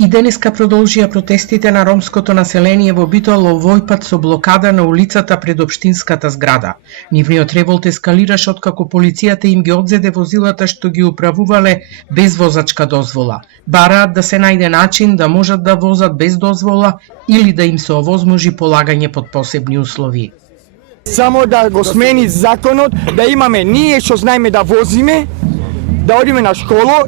И денеска продолжија протестите на ромското население во Битола, овој пат со блокада на улицата пред општинската зграда. Нивниот револт ескалираше откако полицијата им ги одзеде возилата што ги управувале без возачка дозвола. Бараат да се најде начин да можат да возат без дозвола или да им се овозможи полагање под посебни услови. Само да го смени законот, да имаме ние што знаеме да возиме, да одиме на школа,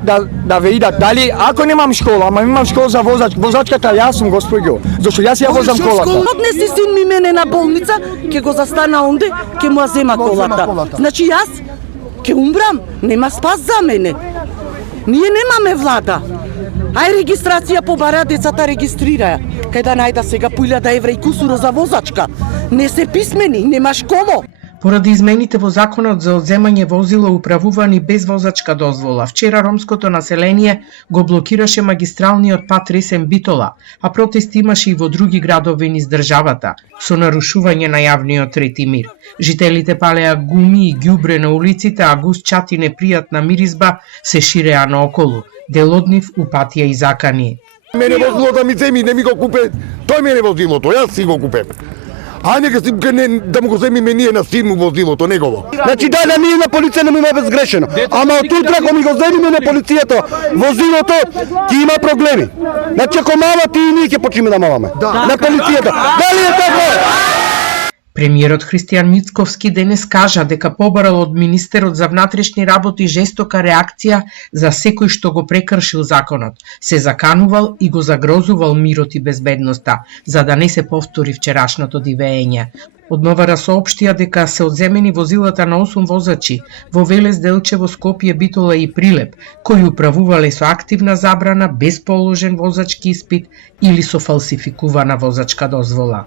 да видат дали, ако немам школа, ама имам школа за возачката, јас сум господјо, зашто јас ја возам колата. Однеси син ми мене на болница, ќе го застана онде, ќе му ја зема колата. Значи јас ќе умрам, нема спас за мене. Ние немаме влада. Ај регистрација побара, децата регистрираја. Кај да најда сега по 1000 евра и кусуро за возачка. Не се писмени, нема школа. Поради измените во законот за одземање возила управувани без возачка дозвола, вчера ромското население го блокираше магистралниот пат Ресен Битола, а протести имаше и во други градови низ државата, со нарушување на јавниот ред и мир. Жителите палеа гуми и ѓубре на улиците, а густ чат и непријатна миризба се ширеа наоколу. Дел од нив упатија и закани. Мене возилото ми земи, не ми го купе, тој мене возилото, јас си го купем. А нека да му го земиме ние на син му возилото, негово. Значи да ние на полиција не му има безгрешено. Ама од утре ако ми го земиме на полицијата возилото, ќе има проблеми. Значи ако мама ти и ние ќе почнеме да мамаме. На полицијата. Дали е така? Премиерот Христијан Мицковски денес кажа дека побарал од министерот за внатрешни работи жестока реакција за секој што го прекршил законот, се заканувал и го загрозувал мирот и безбедноста, за да не се повтори вчерашното дивење. Од МВР соопштија дека се одземени возилата на 8 возачи во Велес, Делчево, Скопје, Битола и Прилеп, кои управувале со активна забрана, без положен возачки испит или со фалсификувана возачка дозвола.